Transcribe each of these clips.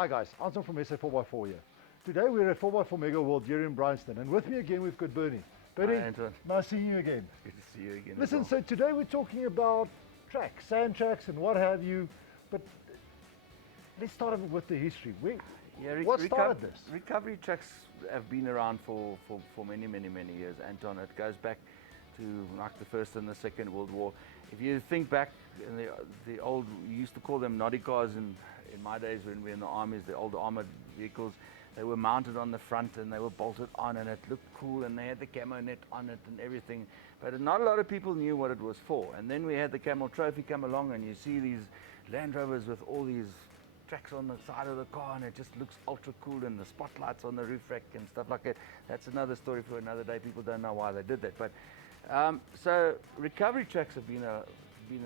Hi guys, Anton from SA4x4 here. Today we're at 4x4 Mega World here in Bryanston, and with me again we've got Bernie. Bernie, Hi, Anton. nice seeing you again. Good to see you again. Listen, so today we're talking about tracks, sand tracks and what have you, but let's start with the history. What started this? Recovery tracks have been around for many years, Anton. It goes back to like the First and the Second World War. If you think back in the old, we used to call them noddy cars in my days when we were in the armies, the old armoured vehicles. They were mounted on the front and they were bolted on, and it looked cool, and they had the camo net on it and everything. But not a lot of people knew what it was for. And then we had the Camel Trophy come along, and you see these Land Rovers with all these tracks on the side of the car, and it just looks ultra cool, and the spotlights on the roof rack and stuff like that. That's another story for another day. People don't know why they did that. But so recovery tracks have been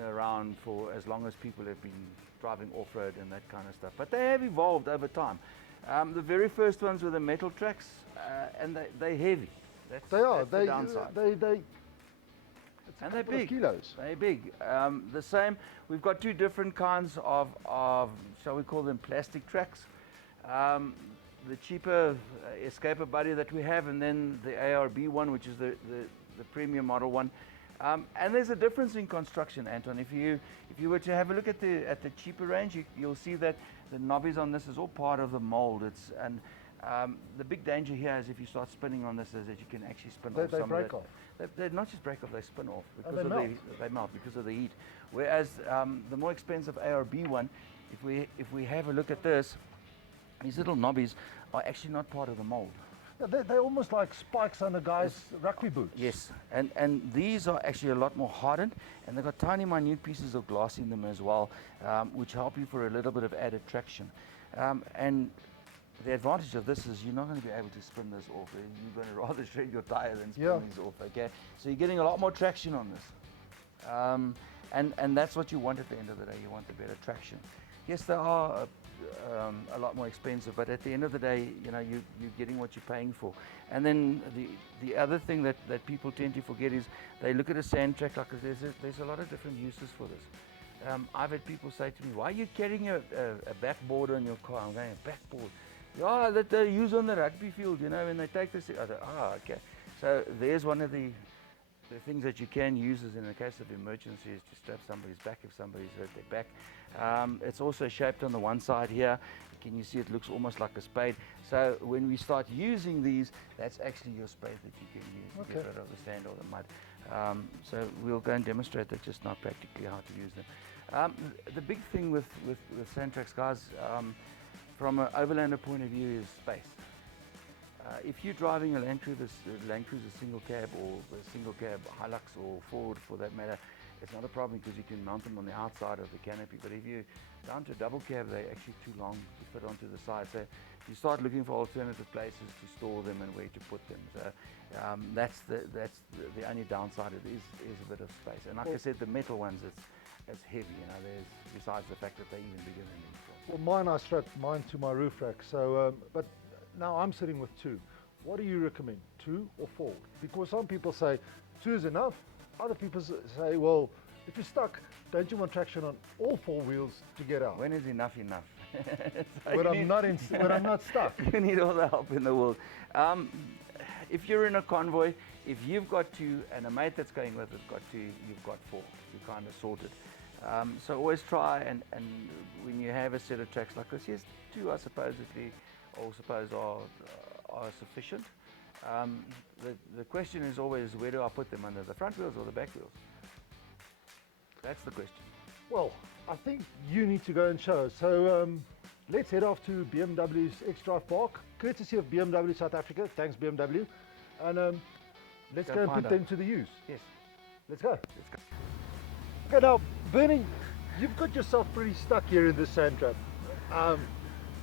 around for as long as people have been driving off-road and that kind of stuff. But they have evolved over time. The very first ones were the metal tracks, and they're heavy. That's the downside. And they're big. Kilos. They're big. The same. We've got two different kinds of shall we call them plastic tracks. The cheaper Escaper Buddy that we have, and then the ARB one, which is the premium model one. And there's a difference in construction, Anton. If you were to have a look at the cheaper range, you'll see that the knobbies on this is all part of the mold. The big danger here is if you start spinning on this, is that you can actually spin off some of it. They break off. They not just break off, they spin off because they melt because of the heat. Whereas the more expensive ARB one, if we have a look at this, these little knobbies are actually not part of the mold. They're almost like spikes on a guy's rugby boots. Yes, and these are actually a lot more hardened, and they've got tiny minute pieces of glass in them as well, which help you for a little bit of added traction. And the advantage of this is you're not going to be able to spin this off. You're going to rather shred your tire than spin these off, okay? So you're getting a lot more traction on this. And that's what you want at the end of the day. You want the better traction. Yes, they are a lot more expensive, but at the end of the day, you know, you're getting what you're paying for. And then the other thing that people tend to forget is they look at a sand track like there's a lot of different uses for this. I've had people say to me, "Why are you carrying a backboard on your car?" I'm going, "A backboard? Yeah, that they use on the rugby field, you know, when they take this." I go, okay. So there's one of the things that you can use is in the case of emergency is to strap somebody's back if somebody's hurt their back. It's also shaped on the one side here. Can you see it looks almost like a spade? So when we start using these, that's actually your spade that you can use to get rid of the sand or the mud. So we'll go and demonstrate that just now practically how to use them. The big thing with sand tracks, guys, from an overlander point of view is space. If you're driving a Land Cruiser single cab or a single cab Hilux or Ford for that matter, it's not a problem because you can mount them on the outside of the canopy. But if you're down to a double cab, they're actually too long to fit onto the side. So you start looking for alternative places to store them and where to put them. So that's the only downside. It is a bit of space. And like I said, the metal ones, it's heavy. You know, besides the fact that they're even bigger than these. Well, mine, I strapped mine to my roof rack. So, but now I'm sitting with two. What do you recommend, 2 or 4? Because some people say 2 is enough. Other people say, well, if you're stuck, don't you want traction on all 4 wheels to get out? When is enough enough? When I'm not stuck. You need all the help in the world. If you're in a convoy, if you've got 2 and a mate that's going with it got 2, you've got 4. You're kind of sorted. So always try and when you have a set of tracks like this, yes, 2 are supposedly are sufficient. The question is always, where do I put them, under the front wheels or the back wheels? That's the question. Well, I think you need to go and show us. So let's head off to BMW's X-Drive Park, courtesy of BMW South Africa. Thanks, BMW. And let's go and put them to the use. Yes. Let's go. Okay, now, Bernie, you've got yourself pretty stuck here in this sand trap.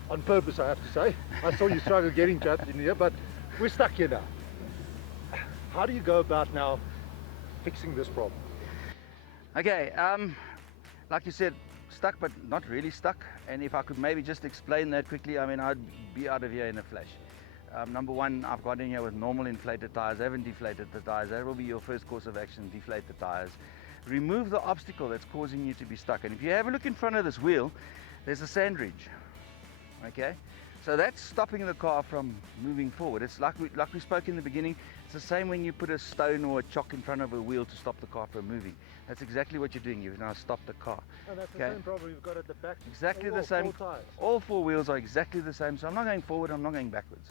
On purpose, I have to say. I saw you struggle getting trapped in here, but we're stuck here now. How do you go about now fixing this problem? Okay, like you said, stuck but not really stuck. And if I could maybe just explain that quickly, I mean, I'd be out of here in a flash. Number one, I've got in here with normal inflated tires. I haven't deflated the tires. That will be your first course of action, deflate the tires. Remove the obstacle that's causing you to be stuck. And if you have a look in front of this wheel, there's a sand ridge. Okay, so that's stopping the car from moving forward. It's like we spoke in the beginning. It's the same when you put a stone or a chalk in front of a wheel to stop the car from moving. That's exactly what you're doing. You've now stopped the car. And that's okay? the same problem we've got at the back. Exactly All the same. 4 tires. All 4 wheels are exactly the same. So I'm not going forward, I'm not going backwards.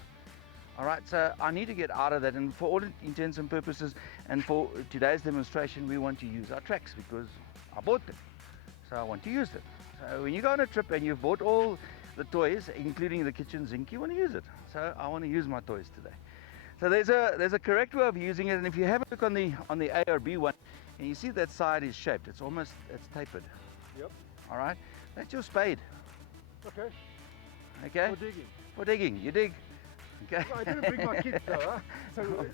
All right, so I need to get out of that, and for all intents and purposes, and for today's demonstration, we want to use our tracks because I bought them, so I want to use them. So when you go on a trip and you've bought all the toys, including the kitchen sink, you want to use it. So I want to use my toys today. So there's a correct way of using it, and if you have a look on the A or B one, and you see that side is shaped, it's tapered. Yep. All right, that's your spade. Okay. Okay. For digging. For digging, you dig. Okay. Well, I didn't bring my kit though, huh? So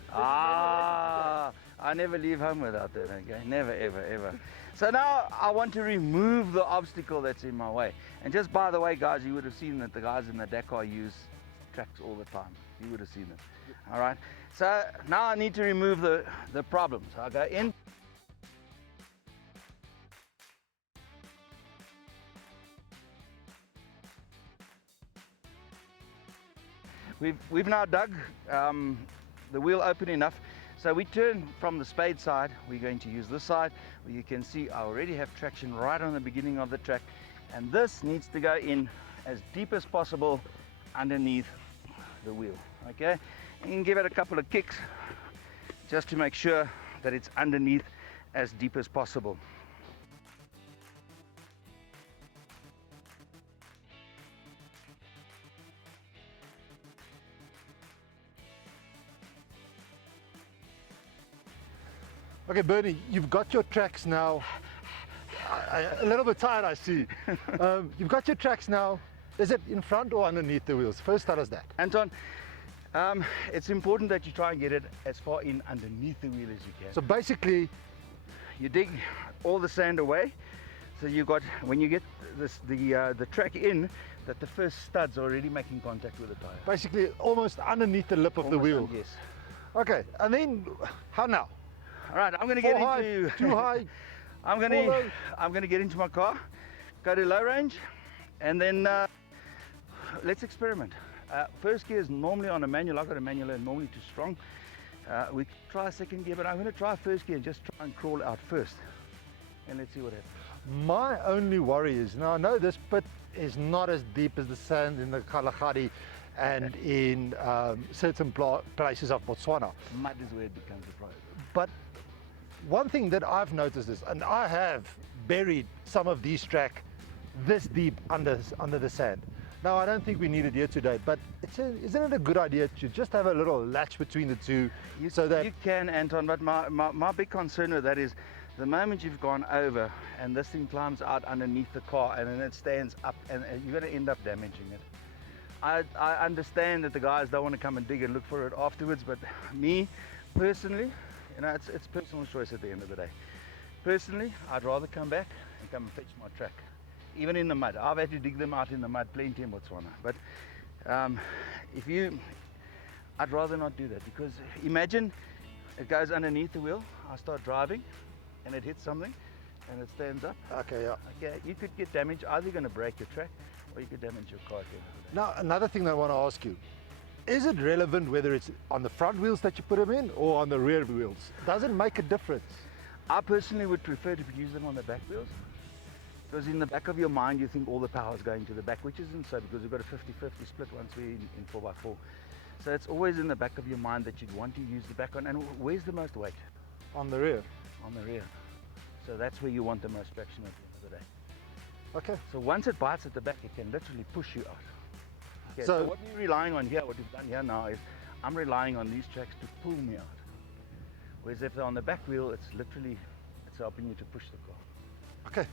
I never leave home without that, okay? Never, ever, ever. So now I want to remove the obstacle that's in my way. And just by the way, guys, you would have seen that the guys in the Dakar use tracks all the time. You would have seen them. All right. So now I need to remove the problem. So I go in. We've now dug the wheel open enough, so we turn from the spade side. We're going to use this side, where you can see I already have traction right on the beginning of the track, and this needs to go in as deep as possible underneath the wheel. Okay, and you can give it a couple of kicks just to make sure that it's underneath as deep as possible. Okay, Bernie, you've got your tracks now. A little bit tired, I see. You've got your tracks now. Is it in front or underneath the wheels? First, tell us that. Anton, it's important that you try and get it as far in underneath the wheel as you can. So basically, you dig all the sand away. So you got, when you get the track in, that the first studs are already making contact with the tire. Basically, almost underneath the lip of the wheel. Yes. Okay, and then how now? All right, I'm going to get high, into too high. I'm going to get into my car, go to low range, and then let's experiment. First gear is normally on a manual. I've got a manual and normally too strong. We try second gear, but I'm going to try first gear and just try and crawl out first, and let's see what happens. My only worry is, now I know this pit is not as deep as the sand in the Kalahari and in certain places of Botswana. Mud is where it becomes a problem. But one thing that I've noticed is, and I have buried some of these tracks this deep under the sand. Now, I don't think we need it here today, but isn't it a good idea to just have a little latch between the two? So that you can, Anton, but my big concern with that is the moment you've gone over and this thing climbs out underneath the car and then it stands up, and you're going to end up damaging it. I understand that the guys don't want to come and dig and look for it afterwards, but me personally, you know, it's personal choice at the end of the day. Personally, I'd rather come back and come and fetch my track, even in the mud. I've had to dig them out in the mud plenty in Botswana, but I'd rather not do that, because imagine it goes underneath the wheel, I start driving and it hits something and it stands up. Okay, yeah. Okay, you could get damaged. Either you're going to break your track or you could damage your car at the end of the day. Now, another thing that I want to ask you, is it relevant whether it's on the front wheels that you put them in or on the rear wheels? Does it make a difference? I personally would prefer to use them on the back wheels, because in the back of your mind you think all the power is going to the back, which isn't so, because we've got a 50-50 split once we're in 4x4. So it's always in the back of your mind that you'd want to use the back one. And where's the most weight? On the rear. On the rear. So that's where you want the most traction at the end of the day. Okay. So once it bites at the back, it can literally push you out. Okay, so what we're relying on here, what we've done here now, is I'm relying on these tracks to pull me out. Whereas if they're on the back wheel, it's helping you to push the car. Okay,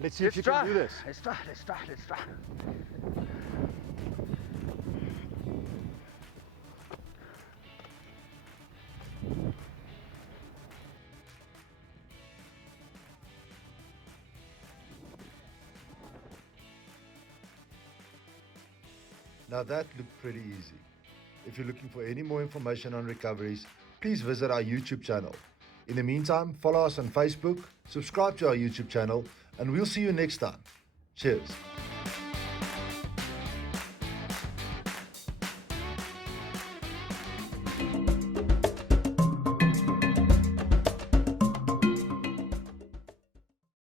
let's see if you can do this. Let's try. Now that looked pretty easy. If you're looking for any more information on recoveries, please visit our YouTube channel. In the meantime, follow us on Facebook, subscribe to our YouTube channel, and we'll see you next time. Cheers.